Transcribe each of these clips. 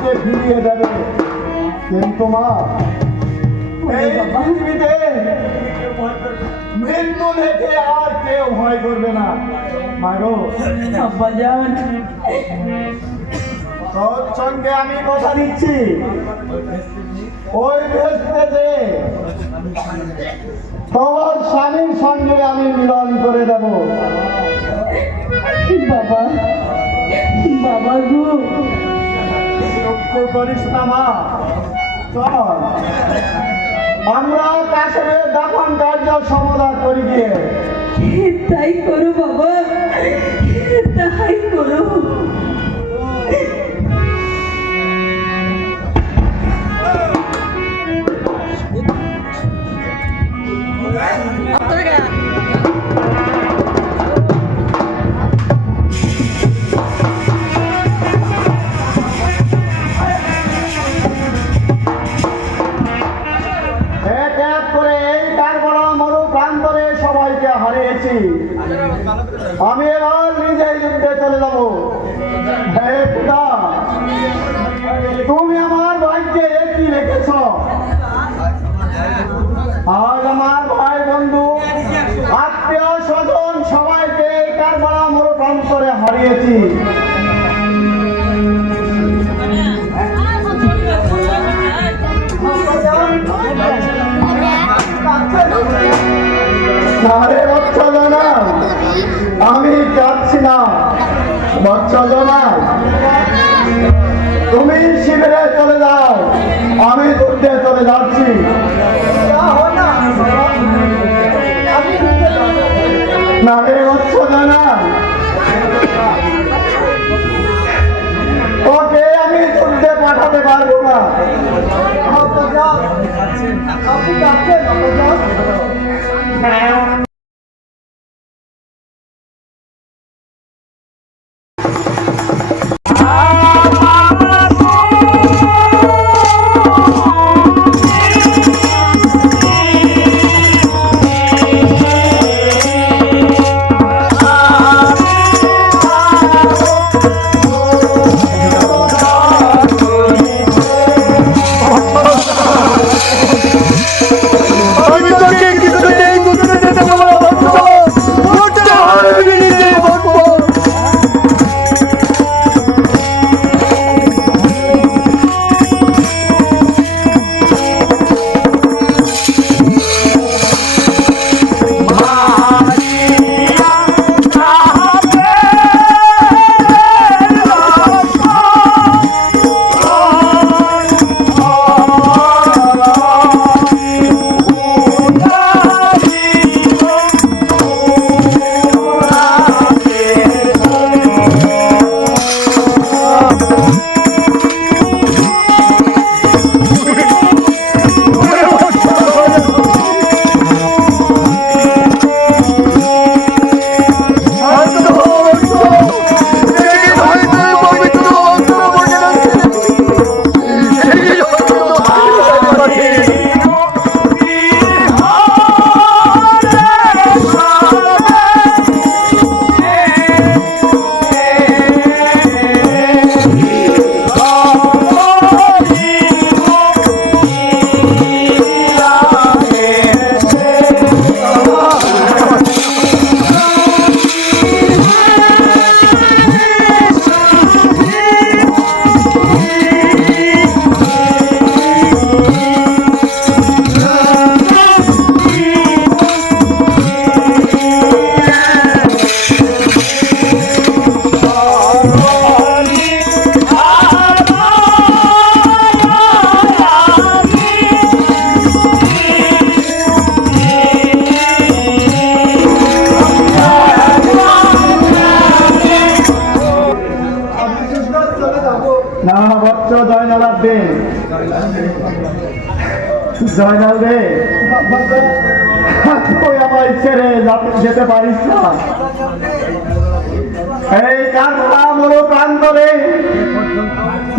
আমাকে ফিরিয়ে দেবে। কিন্তু মা, এই পৃথিবীতে মৃত্যু দেখে আর কেউ ভয় করবে না। মাগো আব্বাজান, তোর সঙ্গে আমি কথা দিচ্ছি, ওই ভেস্তে যে তোমার স্বামীর সঙ্গে আমি মিলন করে দেব। বাবা, বাবা গো, দুঃখ করিস না মা, চল আমরা কাশীর দাফন কার্য সমাধান করি গিয়ে। তাই করো বাবা, তাই করো। হারিয়েছি, আমি এবার নিজেই যুদ্ধে চলে যাব। হে পিতা, তুমি আমার ভাইকে কি রেখেছ? আজ আমার ভাই বন্ধু আত্মীয় স্বজন সবাইকে কারবালা মরুপ্রান্তরে হারিয়েছি। আমি কাঁদছি না বৎসজনা, তুমি শিবিরে চলে যাও, আমি যুদ্ধে চলে যাচ্ছি। না রে বৎসজনা, ওকে আমি যুদ্ধে পাঠাতে পারবো না। জয়নাল রে, তুই আমায় ছেড়ে যেতে পারিস না। এই কারবালা মরুপ্রান্তরে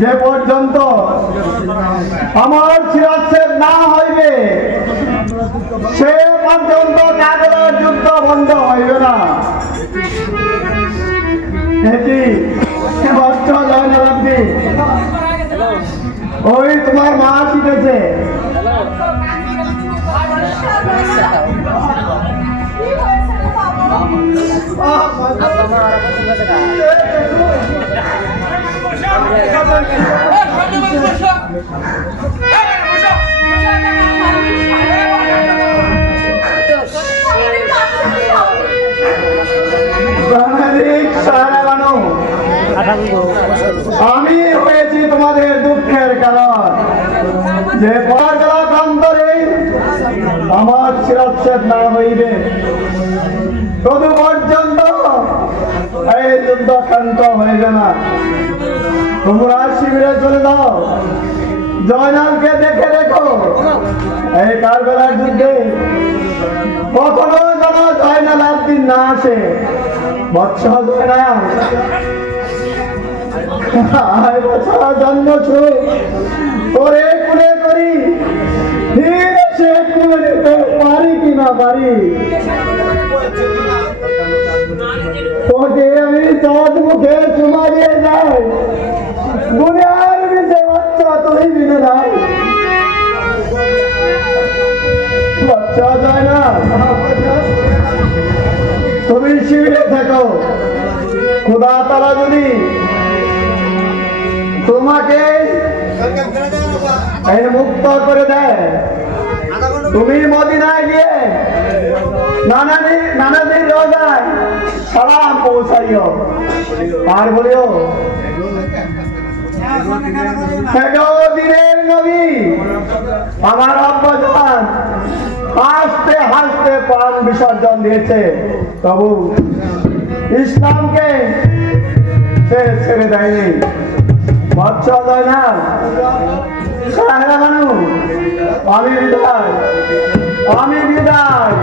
যে পর্যন্ত আমার চিরাচ্ছেদ না হইবে, সে পর্যন্ত কারবালার যুদ্ধ বন্ধ হইবে না। এটি জয়নাল ওই তোমার মা শিখেছে। আমি হয়েছি তোমাদের দুঃখের কারণ, যে পরাকান্তরে আমার শিরচ্ছেদ না হইবে তদু পর্যন্ত এই যুদ্ধ শান্ত হইবে না। তোমরা শিবিরে চলে যাও, জয়নালকে দেখে রেখো। এই কারবেলার যুদ্ধে কখনো যেন জয়নাল একদিন না আসে। বৎস জয়নাল, আয় বছর জন্মছু করে কুলে করি, ধীরে সে কুলে নিতে পারি কি না পারি। তোকে আমি চাঁদ মুখে চুমা দিয়ে যাই, দুনিয়ার বিজে বাচ্চা তুই বিনে নাই। বাচ্চা যায় না, তুমি শিবিরে থাকো। খোদা তাআলা যদি তোমাকে মুক্ত করে দেয়, তুমি মদিনায় গিয়ে নানাজির রোজায় সালাম পৌঁছাইও আর বলিও, দিনের নবী আমার আব্বাজান হাসতে হাসতে প্রাণ বিসর্জন দিয়েছে, তবু ইসলামকে সে ছেড়ে দেয়নি। বৎস জয়নাল, সাহেরা বানু, আমি বিদায়, আমি বিদায়।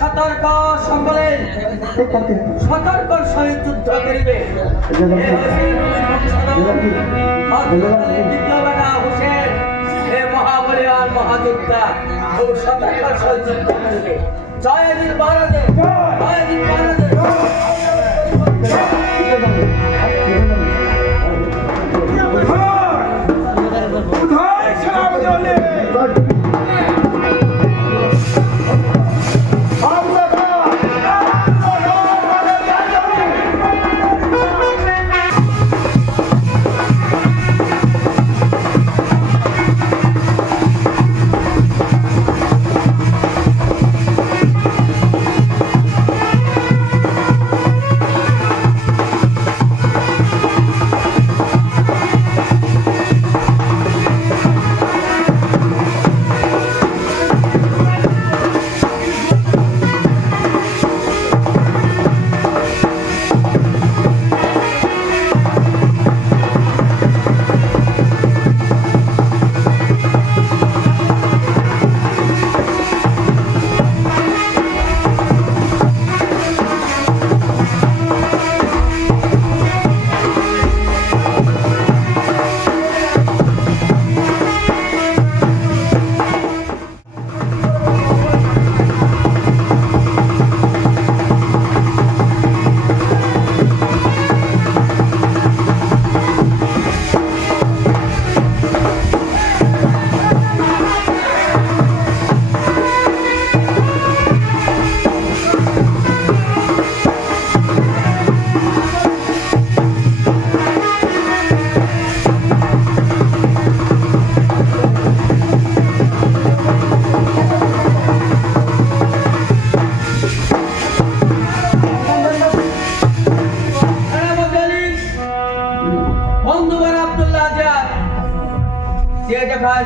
সতর্ক সকলে সতর্ক সহিত যুদ্ধ করিবে। দ্বিতীয় বেলা হোসেন হে মহাবলীয়ান মহাযোদ্ধা খুব সতর্ক সহিত যুদ্ধ করিবে। জয় দিন মহারাজে, জয় দিন মহারাজে।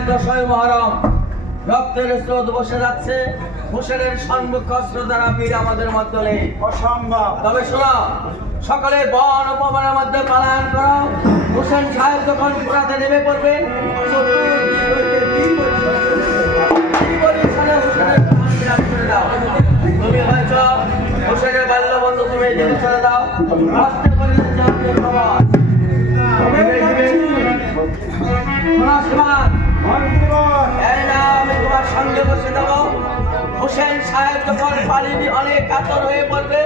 দশই মহরম রক্তের স্রোত বসে যাচ্ছে। হোসেনের সম্মুখ অস্ত্র দ্বারা বীর আমাদের মধ্যে নেই। অসম্ভব। তবে শোনো, সকলে বন উপবনের মধ্যে পালায়ন করো। হোসেন সাহেব যখন ঘোড়াতে নেমে পড়বে, চতুর্দিক হইতে তীর বর্ষণে হোসেনের প্রাণ বিরাজ করে দাও। তুমি হয়েছ হোসেনের বাল্যবন্ধু, তুমি এই দিকে ছেড়ে দাও। রাষ্ট্র পরিষদ জাতীয় খবর। এই না, আমি তোমার সঙ্গে বসে দেবো। হোসেন সাহেব যখন পানি অনেক কাতর হয়ে পড়বে,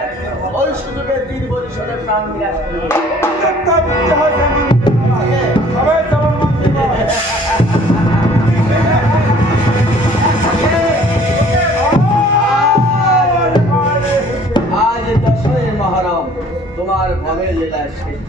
ওই সুযোগে তীর বরিশালে প্রাণ বিরাজ করবে। আজ 10ই মহরম, তোমার ভবের লীলা শেষ।